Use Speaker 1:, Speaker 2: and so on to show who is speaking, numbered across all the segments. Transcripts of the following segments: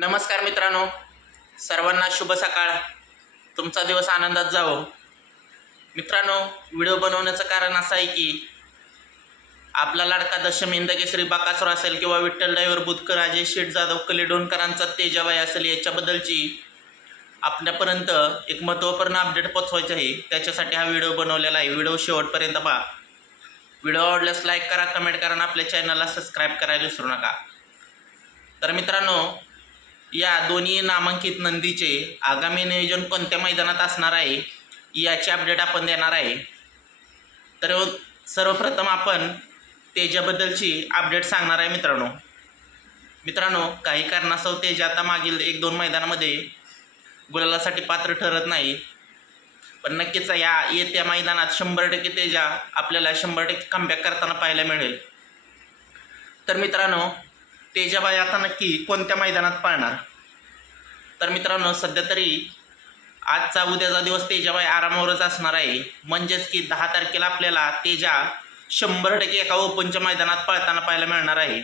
Speaker 1: नमस्कार मित्रांनो. सर्वांना शुभ सकाळ. तुमचा दिवस आनंदात जावो. मित्रांनो व्हिडिओ बनवण्याचं कारण असं आहे की आपला लाडका दशमिंद केसरी बाकासुर असेल किंवा विठ्ठल ड्रायव्हर बुधकर अजय शेठ जाधव कलेडोणकरांचा तेजाबाई असेल याच्याबद्दलची आपल्यापर्यंत एक महत्त्वपूर्ण अपडेट पोचवायचं आहे. त्याच्यासाठी हा व्हिडिओ बनवलेला आहे. व्हिडिओ शेवटपर्यंत पहा. व्हिडिओ आवडल्यास लाईक करा कमेंट करा आणि आपल्या चॅनलला सबस्क्राईब करायला विसरू नका. तर मित्रांनो या दोन्ही नामांकित नंदीचे आगामी नियोजन कोणत्या मैदानात असणार आहे याची अपडेट आपण देणार आहे. तर सर्वप्रथम आपण तेजाबद्दलची अपडेट सांगणार आहे मित्रांनो. मित्रांनो काही कारणास्तव तेज आता मागील एक दोन मैदानामध्ये गुलालासाठी पात्र ठरत नाही. पण नक्कीच या येत्या मैदानात शंभर टक्के तेजा आपल्याला शंभर टक्के कमबॅक करताना पाहायला मिळेल. तर मित्रांनो तेजाबाई आता नक्की कोणत्या मैदानात पाळणार? तर मित्रांनो सध्या तरी आजचा उद्याचा दिवस तेजाबाई आरामावरच असणार आहे. म्हणजेच की दहा तारखेला आपल्याला तेजा शंभर टक्के एका ओपनच्या मैदानात पळताना पाहायला मिळणार आहे.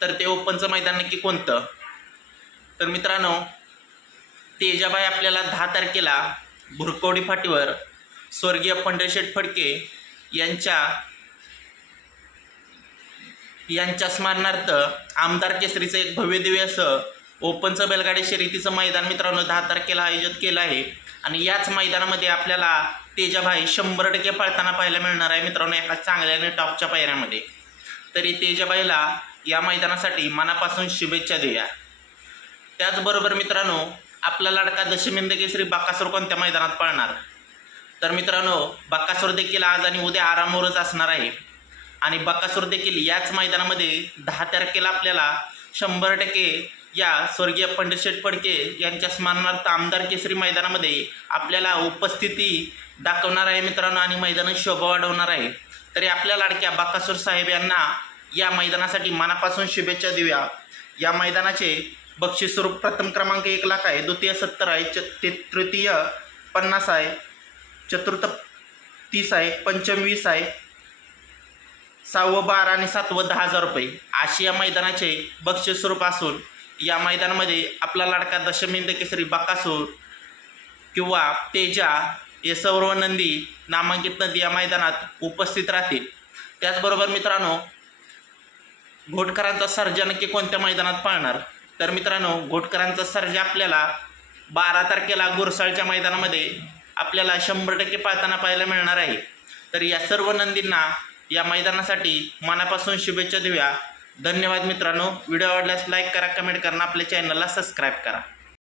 Speaker 1: तर ते ओपनचं मैदान नक्की कोणतं? तर मित्रांनो तेजाबाई आपल्याला दहा तारखेला भुरकवडी फाटीवर स्वर्गीय पंढरशेठ फडके यांच्या यांच्या स्मरणार्थ आमदार केसरीचं एक भव्यदिव्य असं ओपनचं बैलगाडी शर्यतीचं मैदान मित्रांनो दहा तारखेला आयोजित केलं आहे. आणि याच मैदानामध्ये आपल्याला तेजाभाई शंभर टक्के पळताना पाहायला मिळणार आहे. मित्रांनो एका चांगल्या आणि टॉपच्या पायऱ्यामध्ये. तरी तेजाबाईला या मैदानासाठी मनापासून शुभेच्छा देऊया. त्याचबरोबर मित्रांनो आपला लाडका दशमिंद केसरी बाकासूर कोणत्या मैदानात पळणार? तर मित्रांनो बाकासूर देखील आज आणि उद्या आरामवरच असणार आहे. आणि बकासूर देखील याच मैदानामध्ये दहा तारखेला आपल्याला शंभर टक्के या स्वर्गीय पंडितशेठ फडके यांच्या स्मरणार्थ आमदार केसरी मैदानामध्ये आपल्याला उपस्थिती दाखवणार आहे मित्रांनो आणि मैदान शोभा वाढवणार आहे. तरी आपल्या लाडक्या बाकासूर साहेब यांना या मैदानासाठी मनापासून शुभेच्छा देऊया. या मैदानाचे बक्षीस स्वरूप प्रथम क्रमांक एक लाख आहे द्वितीय सत्तर आहे च ते तृतीय पन्नास आहे चतुर्थ तीस आहे पंचम वीस आहे सहावं बारा आणि सातवं दहा हजार रुपये. अशी या मैदानाचे बक्षीस स्वरूप असून या मैदानामध्ये आपला लाडका दशमिंद केसरी बकासूर किंवा तेजा हे सर्व नंदी नामांकित नदी या मैदानात उपस्थित राहतील. त्याचबरोबर मित्रांनो घोटकरांचा सर्जा नक्की कोणत्या मैदानात पाळणार? तर मित्रांनो घोटकरांचा सर्जा आपल्याला बारा तारखेला गुरसाळच्या मैदानामध्ये आपल्याला शंभर टक्के पाळताना पाहायला मिळणार आहे. तर या सर्व नंदींना या मैदानासाठी मनापासून शुभेच्छा देऊया. धन्यवाद मित्रांनो. व्हिडिओ आवडल्यास लाईक करा कमेंट करा आपल्या चॅनलला सबस्क्राईब करा.